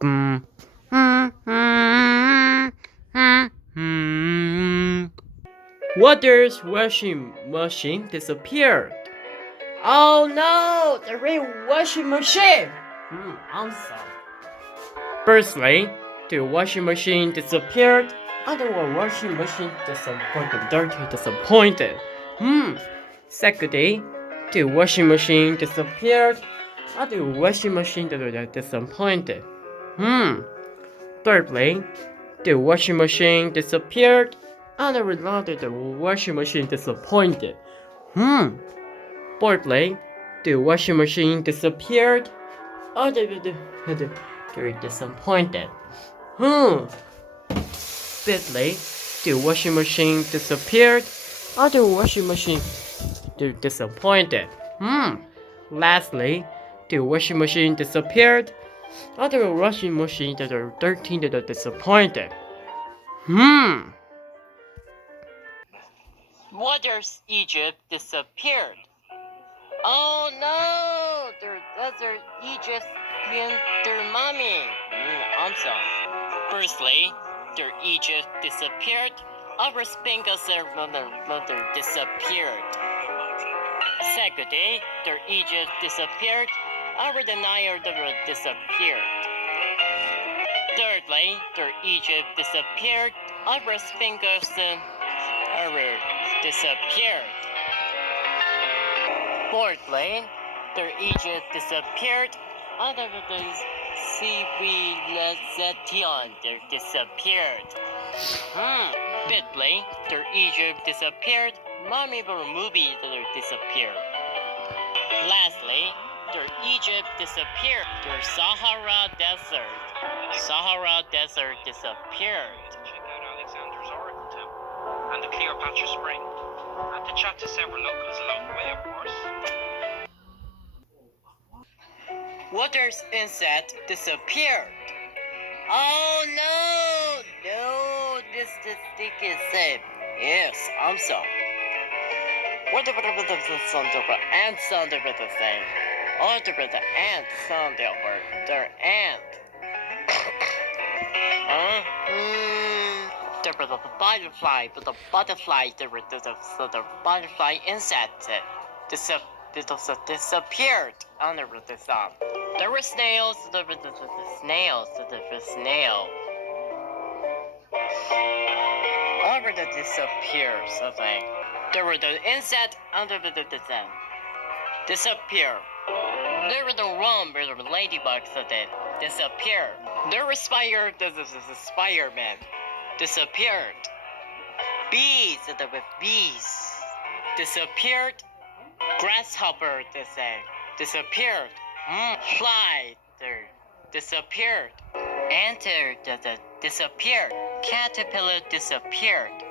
Mm. Water's washing machine disappeared. Oh no, the real washing machine! I'm sorry. Firstly, the washing machine disappeared. Other washing machine disappointed, dirty, disappointed. Secondly, the washing machine disappeared. Other washing machine disappointed. Thirdly, the washing machine disappeared. Other the washing machine disappointed. Fourthly, the washing machine disappeared. They're disappointed. Fifthly, the washing machine disappeared. Other washing machine they're disappointed. Lastly, the washing machine disappeared. Other washing machine that are 13 that are disappointed. Water's Egypt disappeared. Oh no! Their desert Egyptian their mommy. I'm sorry. Firstly, their Egypt disappeared. Our Spinkas their mother disappeared. Secondly, their Egypt disappeared. Our denier disappeared. Thirdly, their Egypt disappeared. Our Spinkas disappeared. Fourthly, their Egypt disappeared. Other than civilization, they disappeared. Fifthly, their Egypt disappeared. Mommy movie disappeared. Lastly, their Egypt disappeared. Their Sahara Desert disappeared. Check out Alexander's Oracle Temple and the Cleopatra Spring, and to chat to several locals along the way, of course. Water's insect disappeared. Oh no! No, this stick is safe. Yes, I'm sorry. What the ant sound of the thing? Oh, the ant sound over their ant. The butterfly, but the butterfly, the butterfly insect disappeared under the sun. There were snails, the snail. Over the disappear something. There were the insect under the sun. Disappear. There were the worm where the ladybugs that disappear. There were the Spider-Man. Disappeared. Bees, disappeared. Grasshopper, disappeared. Fly, disappeared. Ant, disappeared. Caterpillar disappeared.